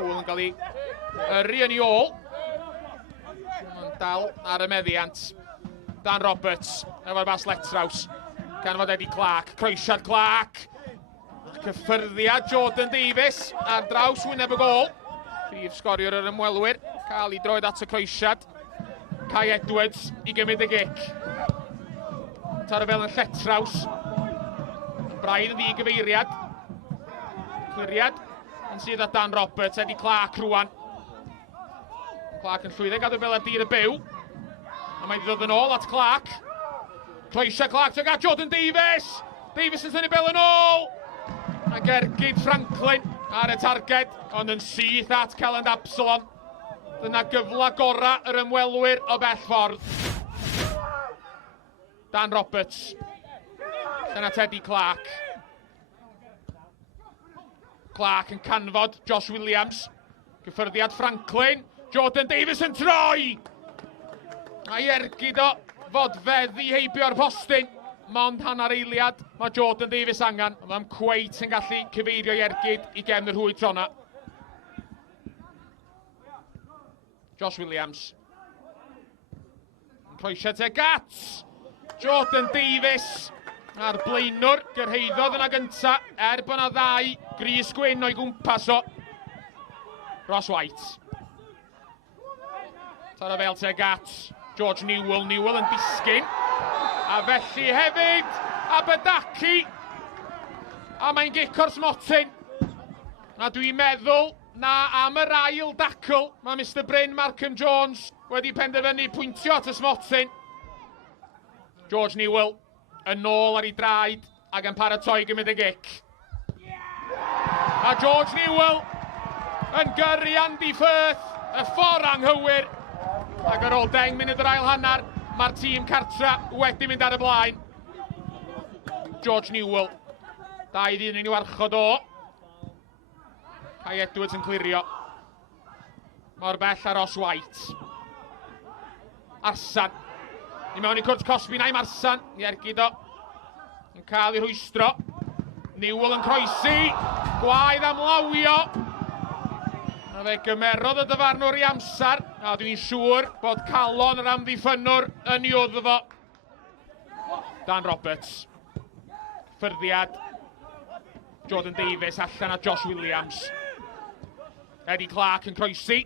Pŵl yn cael ei yrru yn ei ôl. Yn dal ar y meddiant. Dan Roberts, efo'r bas Letraws. Gan fod Eddie Clark, croesiad Clark. Cyffyrddiad Jordan Davies ar draws wyneb y gol. Prif sgoriwr yr ymwelwyr, cael ei droed at y croesiad. Cei Edwards i gymryd y gic. Tarabel yn Lletraws. Braidd yn ddi-gyfeiriad. Cliriad yn sydd at Dan Roberts, Eddie Clark rwan. Clark yn llwyddo gadw bel ar dir y byw. A mae'n dod yn ôl at Clark. Croesiad Clark tuag at Jordan Davies. Davies yn tynnu bel yn ôl. Ac ergyd Franklin ar y targed, ond yn syth at Celyn Absalon. Dyna gyfla gora yr ymwelwyr o bell ffordd. Dan Roberts. Dyna Eddie Clark. Clark yn canfod Josh Williams. Gyffyrddiad Franklin. Jordan Davies yn troi! A'i ergyd o fodfeddu heibio'r postyn. Mond hanner eiliad, mae Jordan Davies angen, ond mae'n Quay yn gallu cyfeirio i ergyd i gefn yr hwy trona. Josh Williams. Yn croesiad tuag at Jordan Davies a'r blaenwr gyrhaeddodd yna gynta, bod yna ddau gris gwyn o'i gwmpas o. Ross White. Tarabel tuag at George Newell yn disgyn. A felly hefyd, Aberdaki. A mae'n gic o'r smotyn. A dwi'n meddwl na am yr ail dacl, mae Mr Bryn Malcolm Jones wedi penderfynu pwyntio at y smotyn. George Newell yn ôl ar ei draed ac yn paratoi gymryd y gic. A George Newell yn gyrru Andy Firth, y ffordd anghywir. Ac ar ôl 10 munud yr ail hanner, mae'r tîm cartra wedi mynd ar y blaen. George Newell. 2-1 i warchod o. Cei Edwards yn clirio. Mor bell ar Ross White. Arsan. I mewn i cwrt Cosby na'i Marsan. I ergyd o. Yn cael ei rhwystro. Newell yn croesi. Gwaedd am lawio. A fe gymerodd y dyfarnwr i amser. A dwi'n siŵr bod calon yr amddiffynwr yn ei wddfo. Dan Roberts. Ffyrddiad. Jordan Davies allan at Josh Williams. Eddie Clark yn croesi.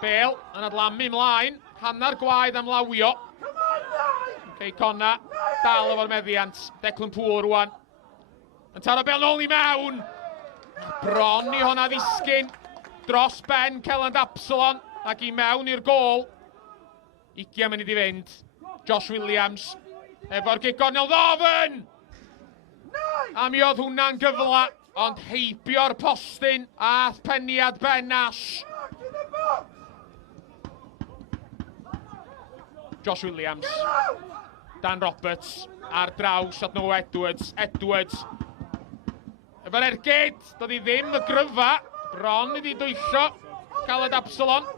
Bale yn adlamu ymlaen. Hanner gwaedd am lawio. Cei Connah dal efo'r meddiant. Declan Pŵl rwan. Yn taro bel nôl i mewn. Bron i honna ddisgyn. Dros ben Celyn Absalon ac i mewn i'r gôl. 20 munud i fynd. Josh Williams efo'r gigonol ddofn. A mi oedd hwnna'n gyfla, ond heibio'r postyn a peniad Ben Nash. Josh Williams. Dan Roberts ar draws at Noah Edwards. Edwards efo'r ergyd, doedd hi ddim y gryfa. Bron i ddi dwyllo Celyn Absalon.